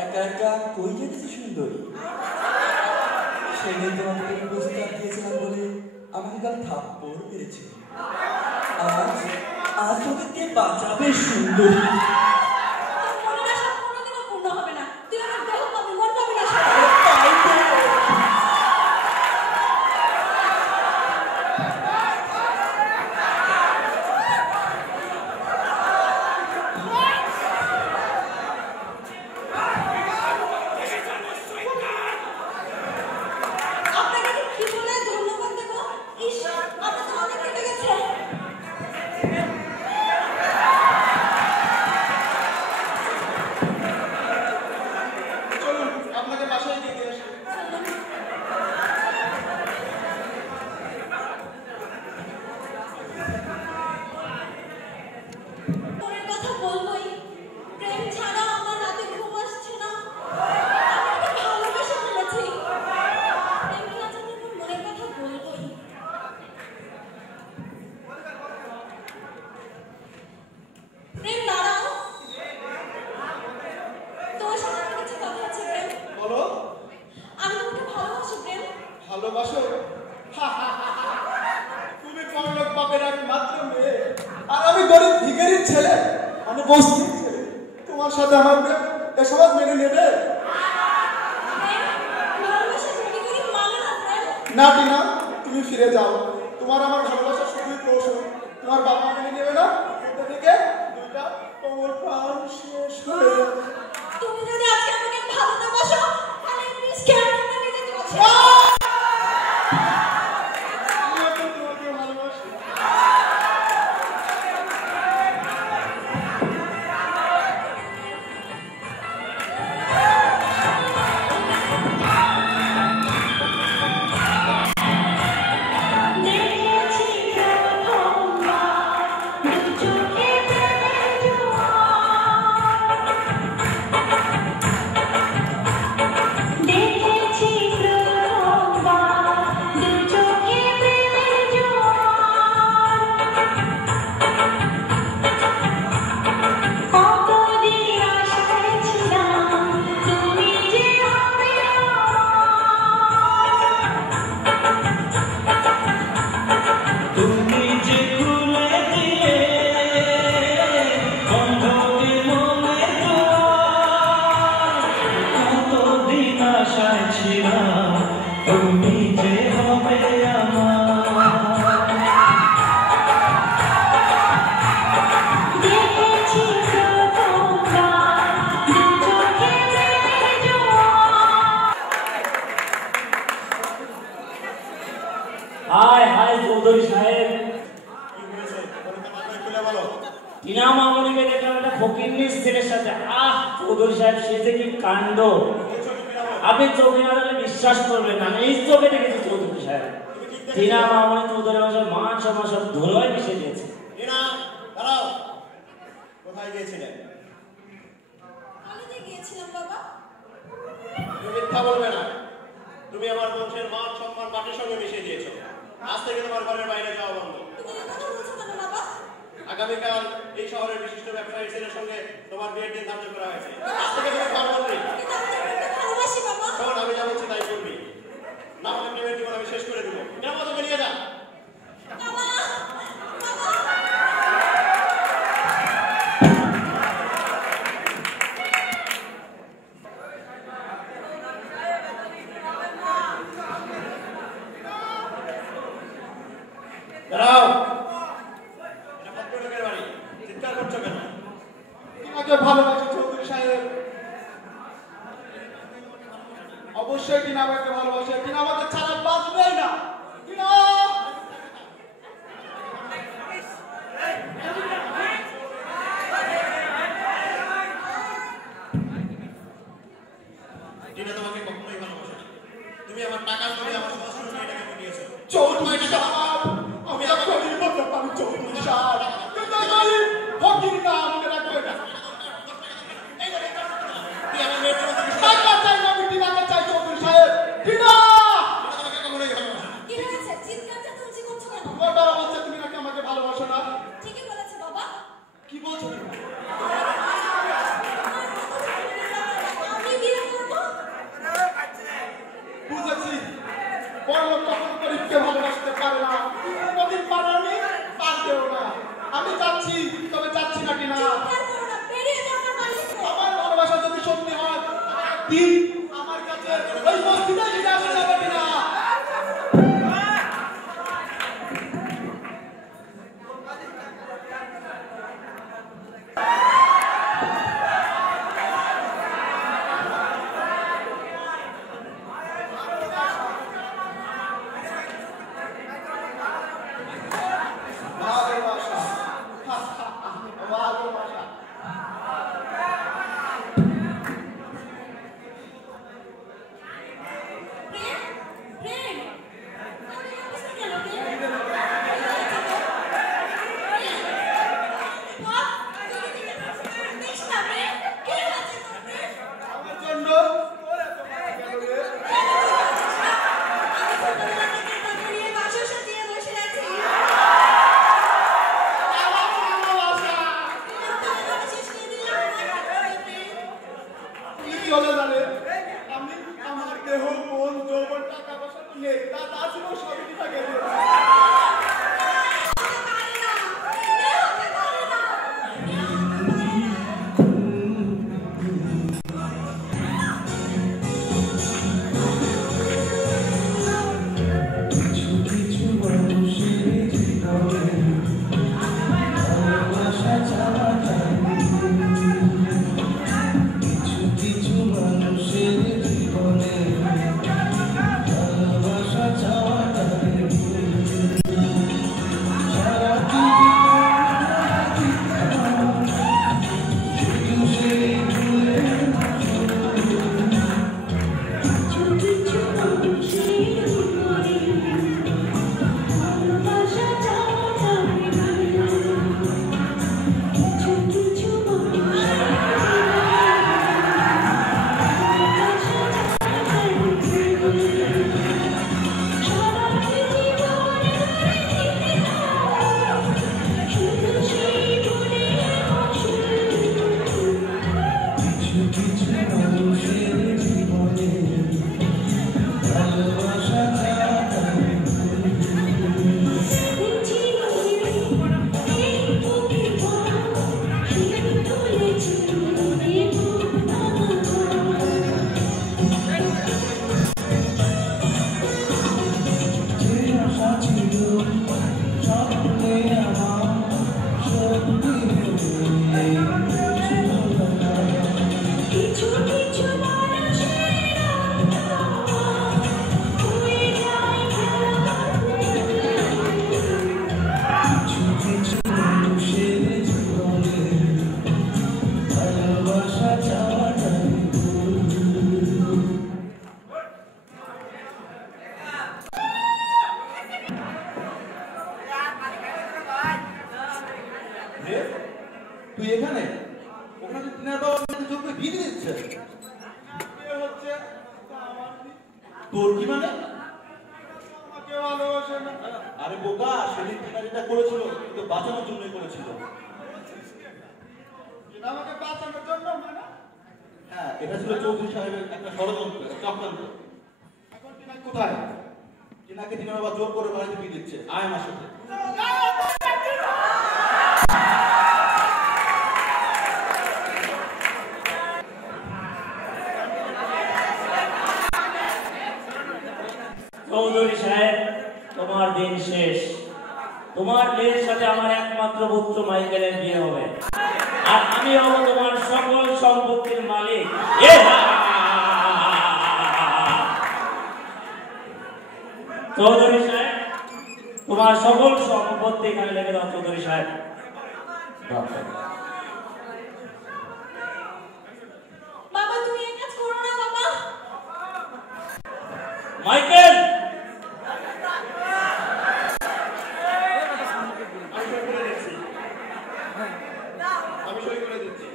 একা একা কই যেতেছি সুন্দরী? সেদিন তোমাকে প্রস্তাব দিয়েছিলাম বলে আমাকে কাল থাপ্পড় মেরেছিল। আজ তোকে বাঁচাবে সুন্দরী। তোমার সাথে আমার এ সমাজ মেনে নেবে না? টিনা, তুমি ফিরে যাও। তোমার আমার ভালোবাসা শুধুই প্রশ্ন। তোমার বাবা মেনে নেবে না? থেকে দুইটা কোমল প্রাণ শেষ হয়ে যাবে। তুমি যদি আজকে আমাকে ভালো না বাসো তাহলে প্লিজ কেন আমাকে যেতে বলছো? আপনি চোখে না দেখলে বিশ্বাস করবেন না, আমি এই চোখে দেখেছি চৌধুরী সাহেব। টিনা মামনি চৌধুরী আমার মান সম্মান সব ধুলোয় মিশে দিয়েছে। টিনা, দাঁড়াও। কোথায় গিয়েছিলেন? কলেজে গিয়েছিলাম বাবা। তুমি মিথ্যা বলবে না। তুমি আমার বংশের মান সম্মান মাটির সঙ্গে মিশিয়ে দিয়েছো। আজ থেকে তোমার ঘরের বাইরে যাওয়া বন্ধ। তুমি এই কথা বলছো কেন বাবা? আগামীকাল এই শহরের বিশিষ্ট ব্যবসায়ী ছেলের সঙ্গে তোমার বিয়ের দিন ধার্য করা হয়েছে। আজ থেকে তুমি ঘর বন্ধ। ভালোবাসি বাবা। শোন, আমি যা বলছি তাই করবি, না হলে প্রেমের জীবন আমি শেষ করে দেবো। কেন তোকে নিয়ে যা। দাঁড়াও। এটা ভদ্রলোকের বাড়ি, চিৎকার করছো কেন? তোমাকে ভালোবাসি চৌধুরী সাহেব। অবশ্যই টিনা আমাকে ভালোবাসে। টিনা আমাকে ছাড়া বাঁচবেই না। টিনা, টিনা তোমাকে কখনোই ভালোবাসে না। তুমি আমার টাকা ধরে আমার শ্বশুর মেয়েটাকে পটিয়েছো। চৌধুরী সাহেব, আমি আপনাকে বলতে পারি চৌধুরী সাহেব। কিন্তু আমি ফকির না, আমাকে রাখবে না। তুই আমার মেয়ের জন্য টাকা চাই না, আমি টিনাকে চাই চৌধুরী সাহেব। টিনা, তোমাকে কখনোই ভালোবাসে না। কি হয়েছে? চিৎকার চেঁচামেচি করছো কেন? তোমার বাবা বলছে তুমি নাকি আমাকে ভালোবাসো না। ঠিকই বলেছে বাবা। কি বলছো? আমি কি আমার কাছে ওই মসজিদে ফিরে আসা যাবে না। তুই এখানে ওখানে টিনার বাবা জোরকে বিয়ে দিচ্ছে হচ্ছে তোর কি মানে আমাকে ভালোবাসে না। আরে বোকা সেদিন টিনা যেটা করেছিল তো বাঁচানোর জন্যই করেছিল। আমাকে বাঁচানোর জন্য মানে হ্যাঁ এটা ছিল চৌধুরী সাহেবের একটা ষড়যন্ত্র চক্রান্ত। এখন টিনা কোথায়? টিনাকে টিনার বাবা জোর করে বাড়িতে বিয়ে দিচ্ছে আয় আমার সাথে। চৌধুরী সাহেব তোমার দিন শেষ। তোমার মেয়ের সাথে আমার একমাত্র পুত্র মাইকেলের বিয়ে হবে আর আমি হব তোমার সকল সম্পত্তির মালিক। চৌধুরী সাহেব তোমার সকল সম্পত্তি এখানে লেগে দাও। চৌধুরী সাহেব বাবা তুমি এই কাজ করো না বাবা। মাইকেল আমি সই করে দিচ্ছি।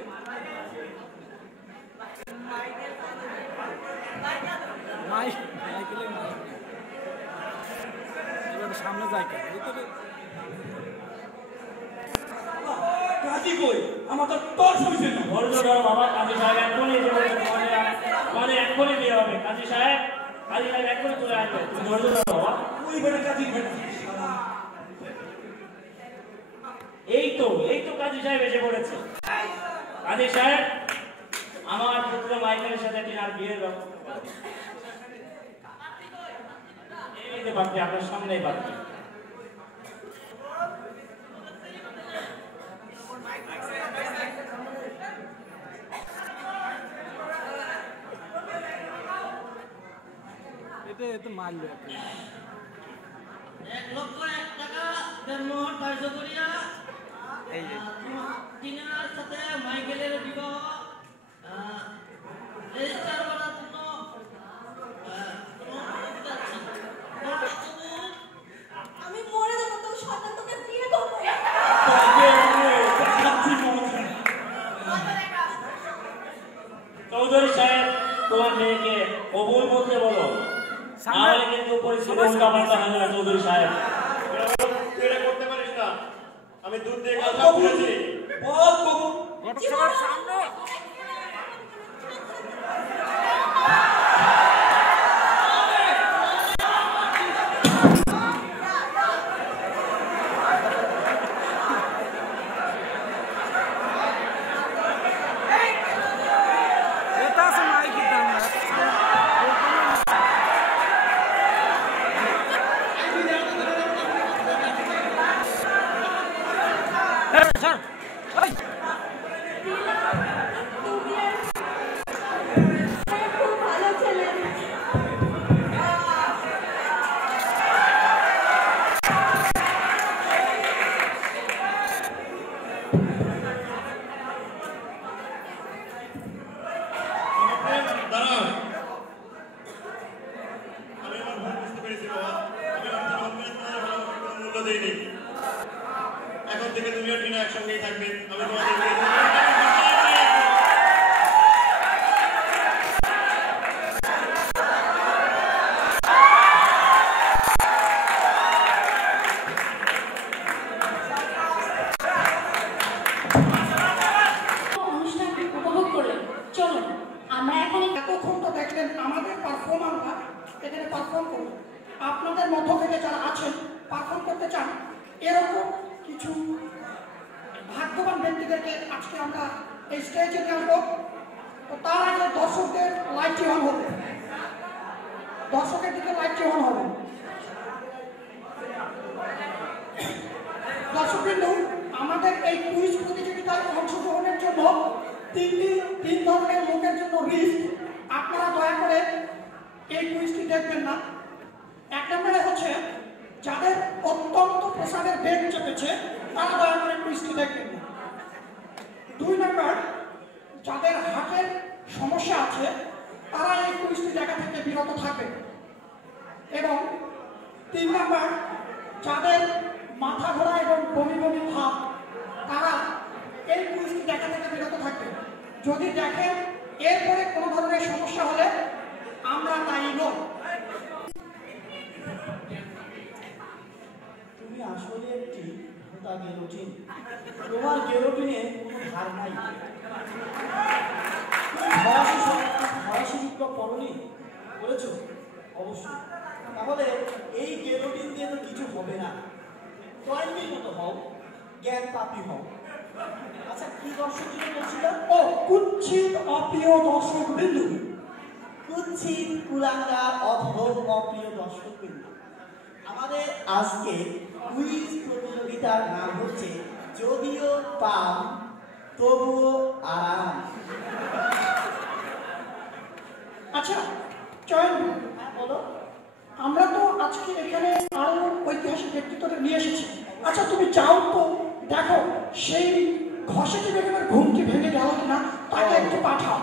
সামনে যায় কাজী কই আমার তো তোর হইছে না। ধৈর্য ধরো বাবা। কাজী সাহেব এখনই এসে বলছে মানে এখনই বিয়ে হবে। কাজী সাহেব এখনই চলে আসবে। তুমি ধৈর্য ধরো বাবা। ওই বেটা কাজী বেটা এই তো কাজী সাহেব এসে পড়েছে। কাজী সাহেব আমার পুত্র মাইকেলের সাথে টিনার বিয়ের ব্যবস্থা এই যে পাত্রী আপনার সামনেই পাত্রী। এটা মারবে 1,01 টাকা দেড়মোহর ধার্য করিয়া টিনার সাথে মাইকেলের বিবাহ রেজিস্টার করার জন্য আমি মরে যাবো তো সন্তান তোকে বিয়ে করবো। চৌধুরী সাহেব তোমার মেয়েকে কবুল বলতে বলো, নাহলে কিন্তু পরিস্থিতি উল্টাপাল্টা হয়ে যাবে। চৌধুরী সাহেব এটা করতে পারিস না, আমি দুধ দিয়ে কথা বলেছি। বল কবুল। সামনে খুব ভালো ছেলে। দাঁড়াও, আমি আমার ভুল বুঝতে পেরেছি বাবা। আমি কোনো মূল্য দিইনি। এখন থেকে তুমি আর টিনা একসঙ্গেই থাকবে। আমি তোমাদের অনুষ্ঠানটি উপভোগ করলেন। চলুন আমরা এখন এতক্ষণ তো দেখলেন আমাদের পারফর্মাররা এখানে পারফর্ম করবে। আপনাদের মধ্য থেকে যারা আছেন পারফর্ম করতে চান এরকম কিছু ভাগ্যবান ব্যক্তিদেরকে আজকে আমরা এই স্টেজে নিয়ে আসবো। তো তার আগে দর্শকদের লাইটটি অন হবে, দর্শকের দিকে লাইটটি অন হবে। দর্শকবৃন্দ, আমাদের এই কুইজ প্রতিযোগিতায় অংশগ্রহণের জন্য তিন ধরনের লোকের জন্য রিস্ক। আপনারা দয়া করে এই কুইজটি দেখবেন না। এক নম্বরে হচ্ছে যাদের অত্যন্ত প্রসাদের বেগ চেপেছে তারা দয়া করে কুইজটি দেখবেন না। 2 নম্বর, যাদের হার্টের সমস্যা আছে তারা এই কুইজটি দেখা থেকে বিরত থাকবে। এবং 3 নম্বর, যাদের মাথা ঘোরা এবং বমি বমি ভাব তারা এই কুইজটি দেখা থেকে বিরত থাকবে। যদি দেখেন এরপরে কোনো ধরনের সমস্যা হলে আমরা দায়ী নই। তুমি আসলে একটি ভোতা গেরোটিন। তোমার গেরোটিনে কোনো ধার নাই। তুমি ফরাসি বিপ্লব পড়নি, বলেছো? অবশ্যই। তাহলে এই গেরোটিন দিয়ে তো কিছু হবে না। টয়লের মতো হও, জ্ঞান পাপি হও। আচ্ছা, কি দর্শক ছিল বলছিল? ও কুচ্ছিত অপ্রিয় দর্শক বিন্দু, কুচ্ছিত কুলাঙ্গা অধম অপ্রিয় দর্শক বিন্দু, আমাদের আজকে কুইজ প্রতিযোগিতার নাম হচ্ছে যদিও পাম তবুও আরাম। আচ্ছা চয়ন, হ্যাঁ বলো। আমরা তো আজকে এখানে আরো ঐতিহাসিক ব্যক্তিত্বদের নিয়ে এসেছি। আচ্ছা তুমি যাও তো দেখো সেই ঘষেটি বেগমের ঘুমটি ভেঙে গেল কিনা, তাকে একটু পাঠাও।